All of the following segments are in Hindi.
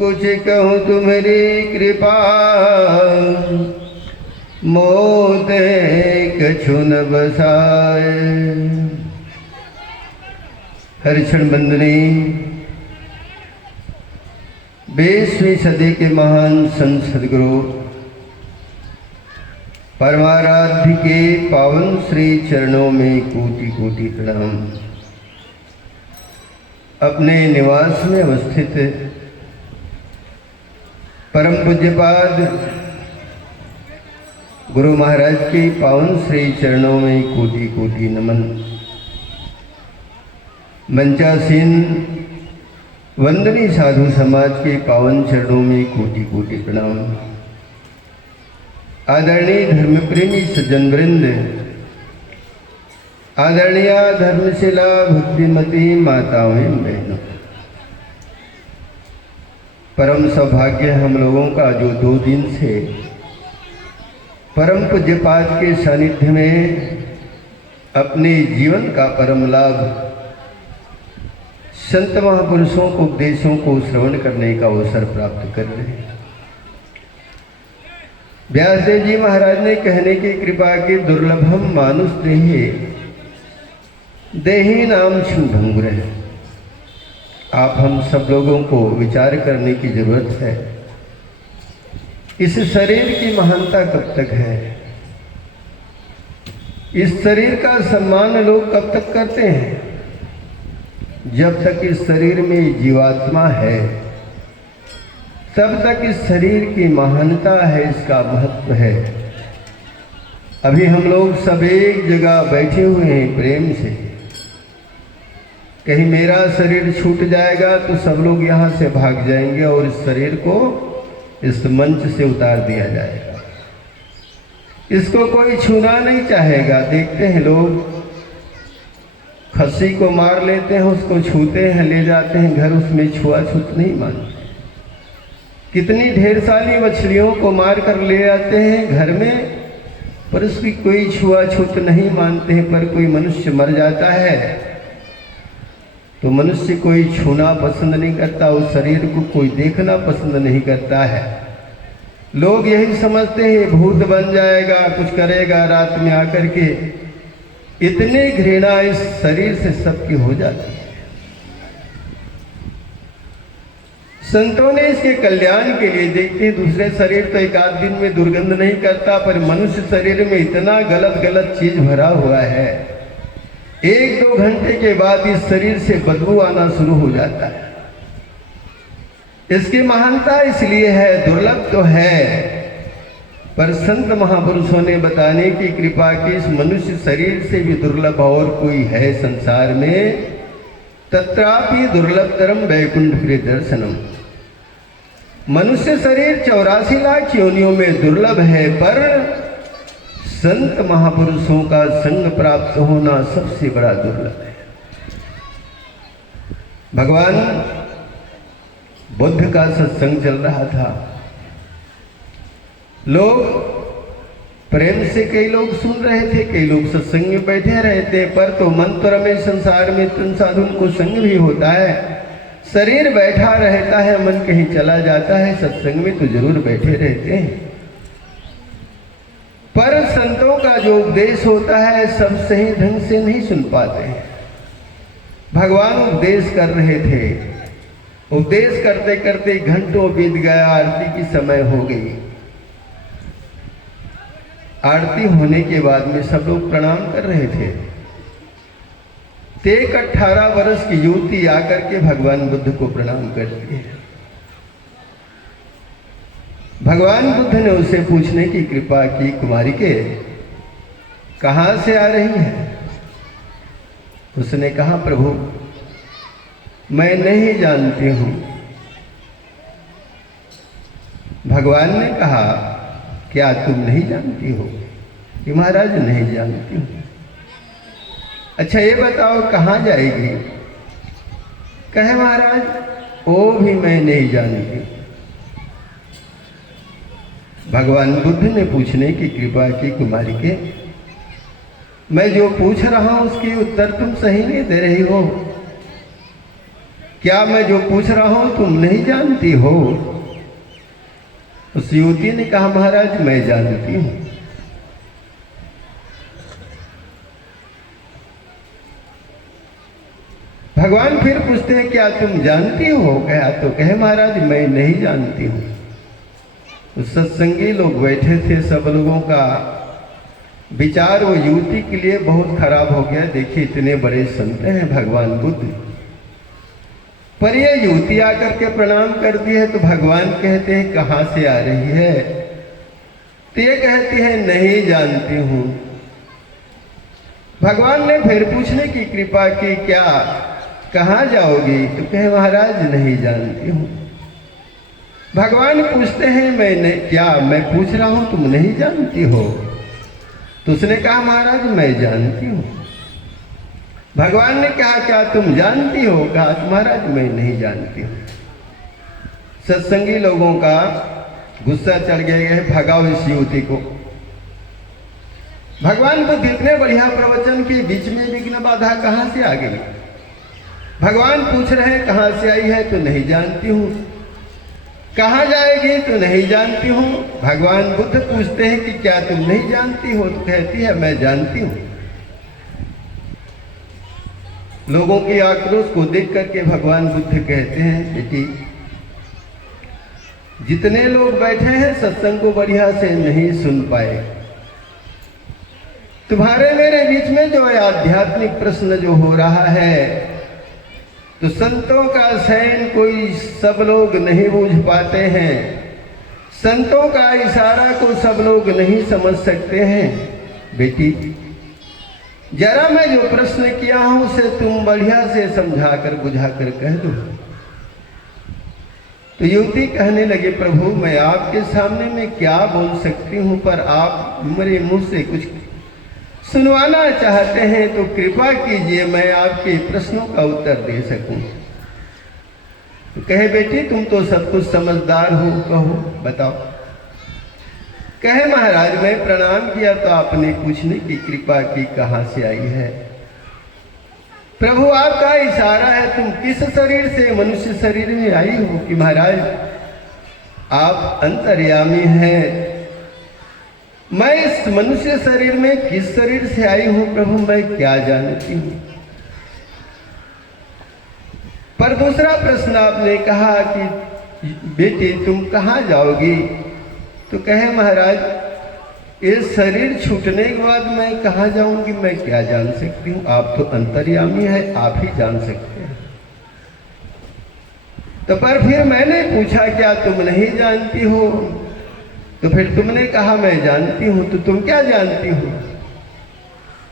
कुछ कहूँ तुम्हारी कृपा, मोते कछु न बसाए। हरिक्षण बंदनी 20वीं सदी के महान संत सदगुरु परमाराध्य के पावन श्री चरणों में कोटि कोटि प्रणाम। अपने निवास में अवस्थित परम पूज्यपाद गुरु महाराज के पावन श्री चरणों में कोटि कोटि नमन। मंचासीन वंदनी साधु समाज के पावन चरणों में कोटि कोटि प्रणाम। आदरणीय धर्मप्रेमी सज्जन वृंद, आदरणीय धर्मशिला भक्तिमती माताओं बहनों, परम सौभाग्य हम लोगों का जो 2 दिन से परम पूज्यपाद के सानिध्य में अपने जीवन का परम लाभ संत महापुरुषों को उपदेशों को श्रवण करने का अवसर प्राप्त कर रहे हैं। व्यासदेव जी महाराज ने कहने की कृपा की दुर्लभम मानुष देहे देही नाम शुभंगुर है। आप हम सब लोगों को विचार करने की जरूरत है, इस शरीर की महानता कब तक है, इस शरीर का सम्मान लोग कब तक करते हैं। जब तक इस शरीर में जीवात्मा है तब तक इस शरीर की महानता है, इसका महत्व है। अभी हम लोग सब एक जगह बैठे हुए हैं प्रेम से, कहीं मेरा शरीर छूट जाएगा तो सब लोग यहाँ से भाग जाएंगे और इस शरीर को इस मंच से उतार दिया जाएगा। इसको कोई छूना नहीं चाहेगा। देखते हैं लोग खस्सी को मार लेते हैं, उसको छूते हैं, ले जाते हैं घर, उसमें छुआछूत नहीं मानते। कितनी ढेर सारी मछलियों को मार कर ले आते हैं घर में, पर उसकी कोई छुआछूत नहीं मानते हैं। पर कोई मनुष्य मर जाता है तो मनुष्य कोई छूना पसंद नहीं करता, उस शरीर को कोई देखना पसंद नहीं करता है। लोग यही समझते हैं भूत बन जाएगा, कुछ करेगा, रात में आकर के। इतनी घृणा इस शरीर से सबकी हो जाती है। संतों ने इसके कल्याण के लिए, देखते दूसरे शरीर तो एक आध दिन में दुर्गंध नहीं करता, पर मनुष्य शरीर में इतना गलत गलत चीज भरा हुआ है, 1-2 घंटे के बाद इस शरीर से बदबू आना शुरू हो जाता है। इसकी महानता इसलिए है, दुर्लभ तो है, पर संत महापुरुषों ने बताने की कृपा की इस मनुष्य शरीर से भी दुर्लभ और कोई है संसार में। तत्रापि दुर्लभतरम वैकुंठ प्रिय दर्शनम। मनुष्य शरीर 84 लाख योनियों में दुर्लभ है, पर संत महापुरुषों का संग प्राप्त होना सबसे बड़ा दुर्लभ है। भगवान बुद्ध का सत्संग चल रहा था, लोग प्रेम से कई लोग सुन रहे थे, कई लोग सत्संग में बैठे रहे थे। पर तो मंत्र में संसार में तुम साधु को संग भी होता है, शरीर बैठा रहता है, मन कहीं चला जाता है, सत्संग में तो जरूर बैठे रहते हैं। पर संतों का जो उपदेश होता है सब सही ढंग से नहीं सुन पाते हैं। भगवान उपदेश कर रहे थे, उपदेश करते करते घंटों बीत गया, आरती की समय हो गई। आरती होने के बाद में सब लोग प्रणाम कर रहे थे। एक 18 वर्ष की युवती आकर के भगवान बुद्ध को प्रणाम करती है। भगवान बुद्ध ने उसे पूछने की कृपा की, कुमारी के कहाँ से आ रही है? उसने कहा, प्रभु मैं नहीं जानती हूँ। भगवान ने कहा, क्या तुम नहीं जानती हो? कि महाराज नहीं जानती हूँ। अच्छा ये बताओ कहाँ जाएगी? कहे महाराज वो भी मैं नहीं जानती। भगवान बुद्ध ने पूछने की कृपा की, कुमारी के मैं जो पूछ रहा हूं उसकी उत्तर तुम सही नहीं दे रही हो। क्या मैं जो पूछ रहा हूं तुम नहीं जानती हो? उस युवती ने कहा महाराज मैं जानती हूं। भगवान फिर पूछते हैं क्या तुम जानती हो? क्या तो कहे महाराज मैं नहीं जानती हूं। उस सत्संगी लोग बैठे थे, सब लोगों का विचार वो युवती के लिए बहुत खराब हो गया। देखिए इतने बड़े संत हैं भगवान बुद्ध, पर ये युवती आकर के प्रणाम करती है तो भगवान कहते हैं कहाँ से आ रही है? तो ये कहती है नहीं जानती हूं। भगवान ने फिर पूछने की कृपा की क्या कहाँ जाओगी? तो कहे महाराज नहीं जानती हूं। भगवान पूछते हैं मैं पूछ रहा हूं तुम नहीं जानती हो? तो उसने कहा महाराज मैं जानती हूं। भगवान ने कहा क्या तुम जानती हो? कहा महाराज मैं नहीं जानती हूं। सत्संगी लोगों का गुस्सा चढ़ गया है, भगाओ इस युवती को। भगवान को इतने बढ़िया प्रवचन के बीच में विघ्न बाधा कहां से आ गई? भगवान पूछ रहे हैं कहां से आई है? तो नहीं जानती हूं। कहां जाएगी? तो नहीं जानती हूं। भगवान बुद्ध पूछते हैं कि क्या तुम नहीं जानती हो? तो कहती है मैं जानती हूं। लोगों की आक्रोश को देख करके भगवान बुद्ध कहते हैं बेटी जितने लोग बैठे हैं सत्संग को बढ़िया से नहीं सुन पाए। तुम्हारे मेरे बीच में जो आध्यात्मिक प्रश्न जो हो रहा है तो संतों का शयन कोई सब लोग नहीं बूझ पाते हैं, संतों का इशारा को सब लोग नहीं समझ सकते हैं। बेटी जरा मैं जो प्रश्न किया हूं उसे तुम बढ़िया से समझाकर बुझाकर कह दो। तो युवती कहने लगे प्रभु मैं आपके सामने में क्या बोल सकती हूं, पर आप मेरे मुंह से कुछ सुनवाना चाहते हैं तो कृपा कीजिए मैं आपके प्रश्नों का उत्तर दे सकूं। तो कहे बेटी तुम तो सब कुछ समझदार हो, कहो बताओ। कहे महाराज मैं प्रणाम किया तो आपने पूछने की कृपा की कहां से आई है? प्रभु आपका इशारा है तुम किस शरीर से मनुष्य शरीर में आई हो? कि महाराज आप अंतर्यामी हैं, मैं इस मनुष्य शरीर में किस शरीर से आई हूं प्रभु मैं क्या जानती हूं। पर दूसरा प्रश्न आपने कहा कि बेटी तुम कहां जाओगी? तो कहे महाराज इस शरीर छूटने के बाद मैं कहाँ जाऊंगी मैं क्या जान सकती हूँ? आप तो अंतर्यामी है, आप ही जान सकते हैं। तो पर फिर मैंने पूछा क्या तुम नहीं जानती हो? तो फिर तुमने कहा मैं जानती हूँ। तो तुम क्या जानती हो?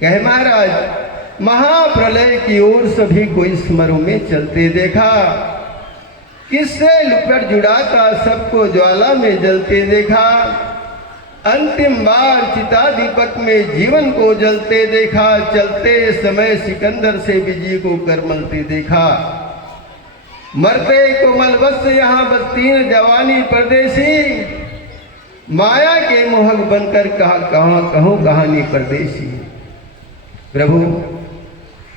कहे महाराज महाप्रलय की ओर सभी को स्मरों में चलते देखा, किससे लुकड़ जुड़ा था सबको ज्वाला में जलते देखा, अंतिम बार चिता दीपक में जीवन को जलते देखा, चलते समय सिकंदर से विजय को करमलते देखा, मरते कोमल बस यहाँ बस्तीन जवानी परदेसी, माया के मोहक बनकर कहूँ कहानी परदेसी। प्रभु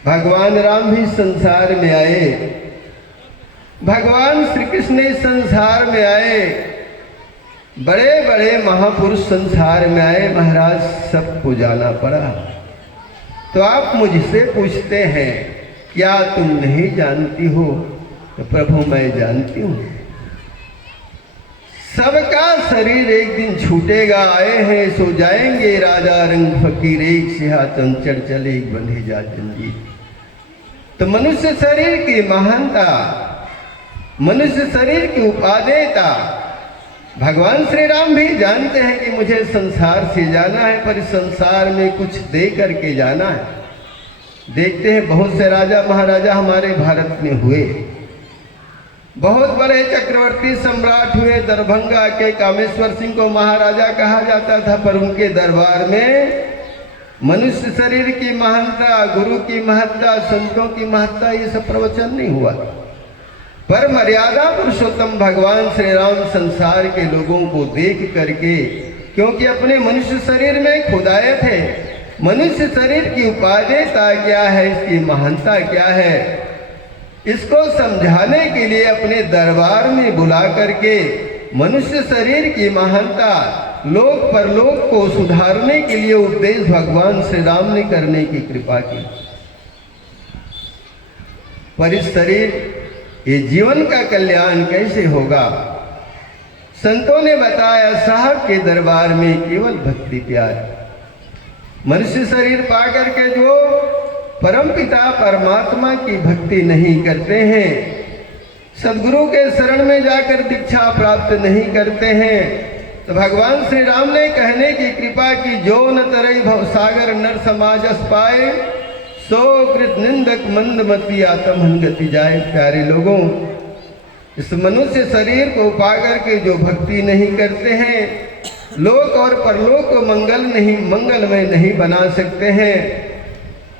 भगवान राम भी संसार में आए, भगवान श्री कृष्ण इस संसार में आए, बड़े बड़े महापुरुष संसार में आए, महाराज सबको जाना पड़ा। तो आप मुझसे पूछते हैं क्या तुम नहीं जानती हो? तो प्रभु मैं जानती हूँ। सबका शरीर एक दिन छूटेगा, आए हैं सो जाएंगे, राजा रंग फकीर एक सिंहासन चढ़ चले एक बंधे जा जंजीर। तो मनुष्य शरीर की महानता, मनुष्य शरीर की उपादेयता भगवान श्री राम भी जानते हैं कि मुझे संसार से जाना है, पर संसार में कुछ दे करके जाना है। देखते हैं बहुत से राजा महाराजा हमारे भारत में हुए, बहुत बड़े चक्रवर्ती सम्राट हुए। दरभंगा के कामेश्वर सिंह को महाराजा कहा जाता था, पर उनके दरबार में मनुष्य शरीर की महानता, गुरु की महत्ता, संतों की महत्ता ये सब प्रवचन नहीं हुआ। पर मर्यादा पुरुषोत्तम भगवान श्री राम संसार के लोगों को देख करके, क्योंकि अपने मनुष्य शरीर में खुद आए थे, मनुष्य शरीर की उपादेयता क्या है, इसकी महानता क्या है, इसको समझाने के लिए अपने दरबार में बुला करके मनुष्य शरीर की महानता, लोक परलोक को सुधारने के लिए उपदेश भगवान श्री राम ने करने की कृपा की। पर इस शरीर, ये जीवन का कल्याण कैसे होगा? संतों ने बताया, साहब के दरबार में केवल भक्ति प्यार। मनुष्य शरीर पा करके जो परमपिता परमात्मा की भक्ति नहीं करते हैं, सदगुरु के शरण में जाकर दीक्षा प्राप्त नहीं करते हैं, तो भगवान श्री राम ने कहने की कृपा की, जो न तरई भवसागर नर समाजस पाए, सो कृत निंदक मंदमती आत्महन गति जाए। प्यारे लोगों, इस मनुष्य शरीर को पाकर के जो भक्ति नहीं करते हैं, लोक और परलोक को मंगलमय नहीं बना सकते हैं,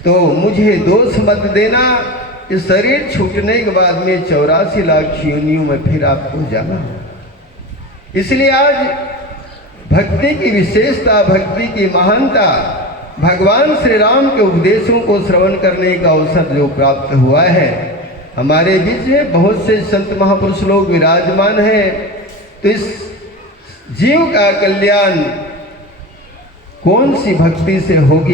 तो मुझे दोष मत देना। इस शरीर छूटने के बाद में 84 लाख योनियों में फिर आपको जाना। इसलिए आज भक्ति की विशेषता, भक्ति की महानता, भगवान श्री राम के उपदेशों को श्रवण करने का अवसर जो प्राप्त हुआ है, हमारे बीच में बहुत से संत महापुरुष लोग विराजमान हैं। तो इस जीव का कल्याण कौन सी भक्ति से होगी?